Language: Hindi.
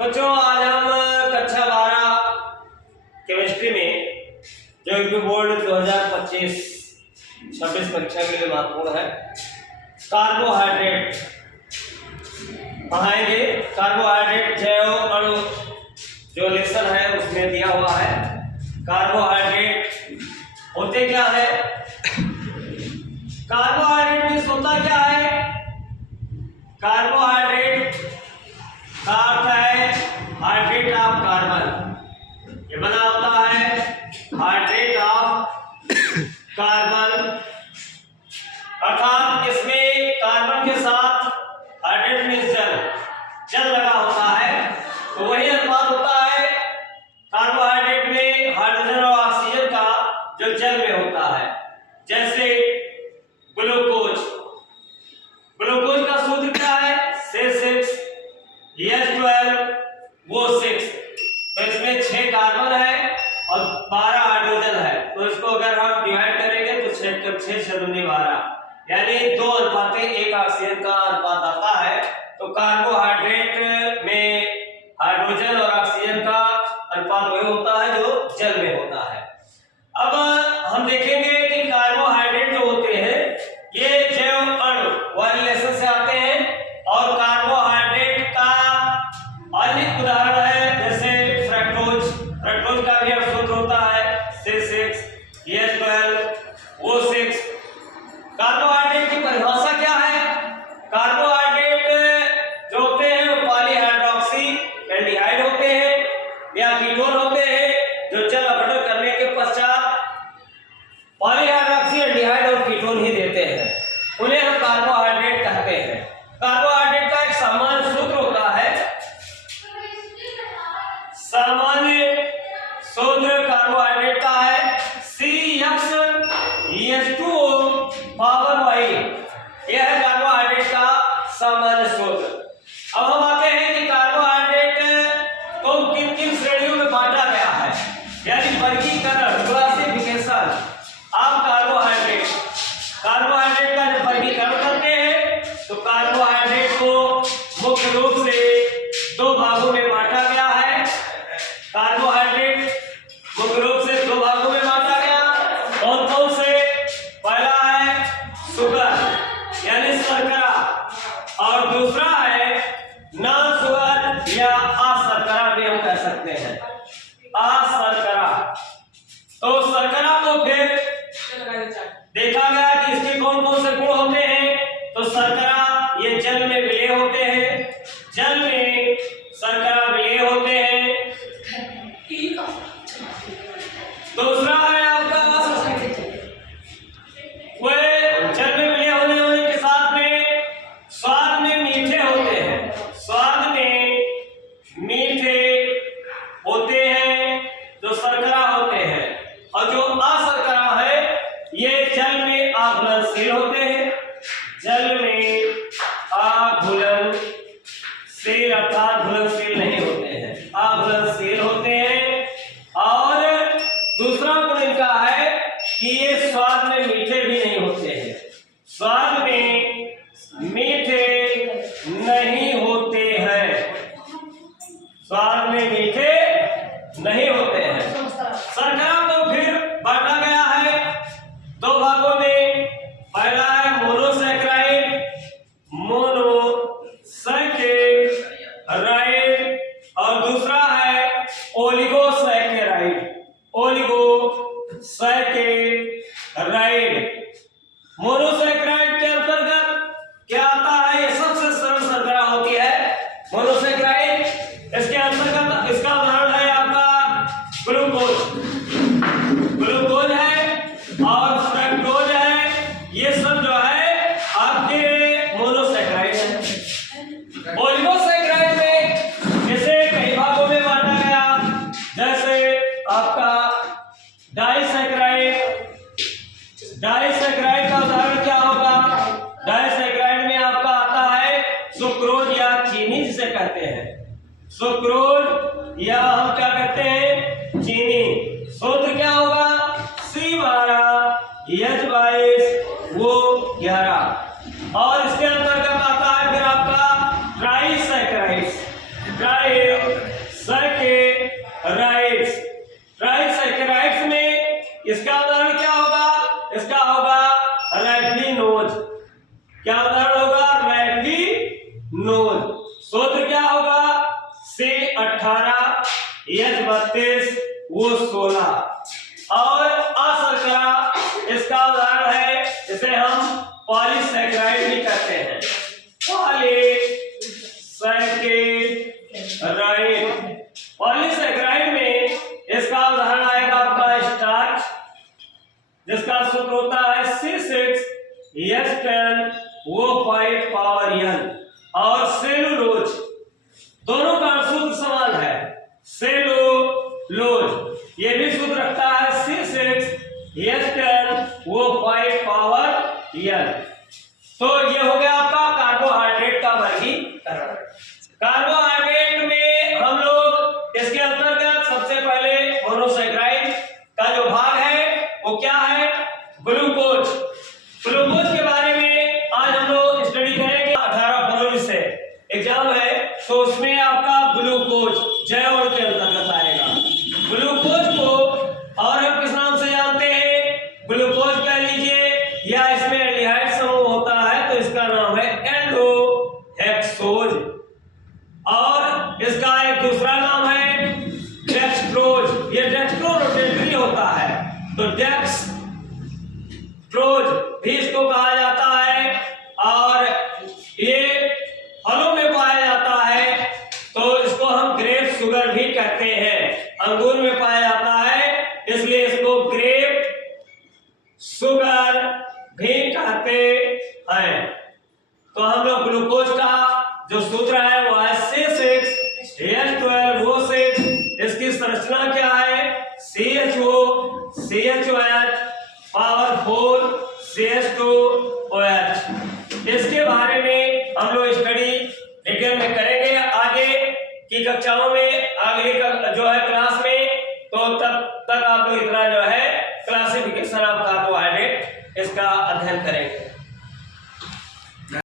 बच्चों आज हम कक्षा 12 केमिस्ट्री में जो यूपी बोर्ड 2025-26 कक्षा के लिए महत्वपूर्ण है कार्बोहाइड्रेट पढ़ाएंगे। कार्बोहाइड्रेट जैव अणु जो लेसन है उसमें दिया हुआ है। कार्बोहाइड्रेट होते क्या है, कार्बोहाइड्रेट मीन्स होता क्या है। कार्बोहाइड्रेट का अर्थ है हाइड्रेट ऑफ कार्बन। ये बना होता है हाइड्रेट ऑफ कार्बन, अर्थात इसमें कार्बन के साथ हाइड्रेट मीन्स जल लगा होता है, तो वही अनुपात होता है कार्बोहाइड्रेट में हाइड्रोजन और ऑक्सीजन का जो जल में होता है। जैसे ग्लूकोज, ग्लूकोज का सूत्र क्या है C6H12O6। तो इसमें 6 कार्बन है और 12 हाइड्रोजन है, तो इसको अगर हम डिवाइड करेंगे तो 6×6=12, यानी 2:1 ऑक्सीजन का अनुपात आता है। तो कार्बोहाइड्रेट में हाइड्रोजन और ऑक्सीजन का अनुपात वही होता है जो जल में होता है। अब हम देखेंगे कि कार्बोहाइड्रेट जो होते हैं ये जैव अणु वाले लेसन से आते हैं, और कार्बोहाइड्रेट का अन्य उदाहरण है जैसे फ्रक्टोज। फ्रक्टोज का भी सूत्र होता है C6H12O6। कार्बोहाइड्रेट की परिभाषा क्या है, कार्बोहाइड्रेट जो होते हैं वो पॉलीहाइड्रोक्सी एल्डिहाइड होते हैं या कीटोन होते हैं जो जल अपघटन करने के पश्चात पॉलीहाइड्रोक्सी एल्डिहाइड और कीटोन ही देते हैं, उन्हें हम कार्बोहाइड्रेट कहते हैं। कार्बोहाइड्रेट का एक सामान्य सूत्र होता है, सामान्य सूत्र कार्बोहाइड्रेट का है CxH2O/Y। यह है कार्बोहाइड्रेट का सामान्य सूत्र। अब हम आते हैं कि कार्बोहाइड्रेट को किन किन श्रेणियों में बांटा गया है, यानी वर्गीकरण क्लासिफिकेशन ऑफ कार्बोहाइड्रेट। कार्बोहाइड्रेट का जब वर्गीकरण करते हैं तो कार्बोहाइड्रेट को मुख्य रूप से 2 भागों में बांटा गया है। कार्बोहाइड्रेट मुख्य रूप से 2 भागों में बांटा गया, कौन कौन से। पहला है शुगर यानी शर्करा, और दूसरा है नॉन शुगर या अशर्करा भी हम कह सकते हैं, अशर्करा। तो शर्करा को फिर देखा गया कि इसके कौन कौन से गुण होते हैं। तो शर्करा ये जल में विलय होते हैं, जल में शर्करा विलय होते हैं। दूसरा है आपका वे जल में विलय होने के साथ में स्वाद में मीठे होते हैं, स्वाद में मीठे होते हैं जो शर्करा होते हैं। और जो अशर्करा है ये जल में आघुलनशील होते हैं, जल में आघुलनशील अर्थात घुलनशील नहीं होते हैं, आघुलनशील होते हैं। और दूसरा गुण इनका है कि ये स्वाद में मीठे भी नहीं होते हैं, स्वाद में मीठे नहीं होते हैं, स्वाद में मीठे नहीं होते हैं। शर्करा को फिर बांटा गया है 2 भागों में। पहला है मोनोसैकेराइड, मोनोसैकेराइड, और दूसरा है ओलिगोसैकेराइड, ओलिगोसैकेराइड। मोनोसैकेराइड के अंतर्गत क्या आता है, ये सबसे सरल शर्करा होती है मोनोसैकेराइड। इसके अंतर्गत इसका उदाहरण है आपका ग्लूकोज, ग्लूकोज है और फ्रक्टोज है, ये सब जो है आपके मोनोसैकेराइड है। ओलिगोसैकेराइड में इसे कई भागों में बांटा गया, जैसे आपका डाइसैकेराइड। डाइसैकेराइड का उदाहरण क्या होगा, डाइसैकेराइड में आपका आता है सुक्रोज या चीनी जिसे कहते हैं, सुक्रोज या हम क्या कहते हैं चीनी। सूत्र क्या होगा C12H22O11। और इसके अंतर्गत आता है फिर आपका ट्राइसैकेराइड, सूत्र क्या होगा? C18 H32 वो 16 और अशर्करा इसका उदाहरण है, इसे हम पॉलीसैकेराइड भी कहते हैं। पॉलीसैकेराइड में इसका उदाहरण आएगा आपका स्टार्च, जिसका सूत्र होता है C6H10 वो 5 और सेलुलोज, दोनों का सूत्र समान है, सेलुलोज ये भी सूत्र रखता है C6H10 वो 5 तो ये हो गया आपका कार्बोहाइड्रेट का वर्गीकरण। कार्बोहाइड्रेट में हम लोग इसके अंतर्गत सबसे पहले मोनोसैकेराइड का जो भाग है वो क्या है? ग्लूकोज। ग्लूकोज के बारे में आज हम लोग स्टडी करेंगे। 18 फरवरी से एग्जाम है, तो उसमें आपका ग्लूकोज जैव के अंतर्गत आएगा। ग्लूकोज को और हम किस नाम से जानते हैं? ग्लूकोज कह लीजिए, या इसमें एल्डिहाइड समूह होता है तो इसका नाम है एंडोहेक्सोज, और इसका एक दूसरा नाम है डेक्सट्रोज। ये डेक्स्ट्रो रोटेटरी होता है, तो डेक्सट्रोज भी इसको कहा जाता है। और ये फलों में पाया जाता है, तो इसको हम ग्रेप शुगर भी कहते हैं। अंगूर में पाया जाता है, इसलिए इसको ग्रेप शुगर भी कहते हैं। तो हम लोग ग्लूकोज का जो सूत्र है वो है C6H12 वो 6। इसकी संरचना क्या है? CHO CHOH power 4 CH2OH। इसके बारे में हम लोग स्टडी डिटेल में करेंगे आगे की कक्षाओं में, अगली जो है क्लास में। तो तब तक आप लोग इतना जो है क्लासिफिकेशन ऑफ कार्बोहाइड्रेट इसका अध्ययन करेंगे।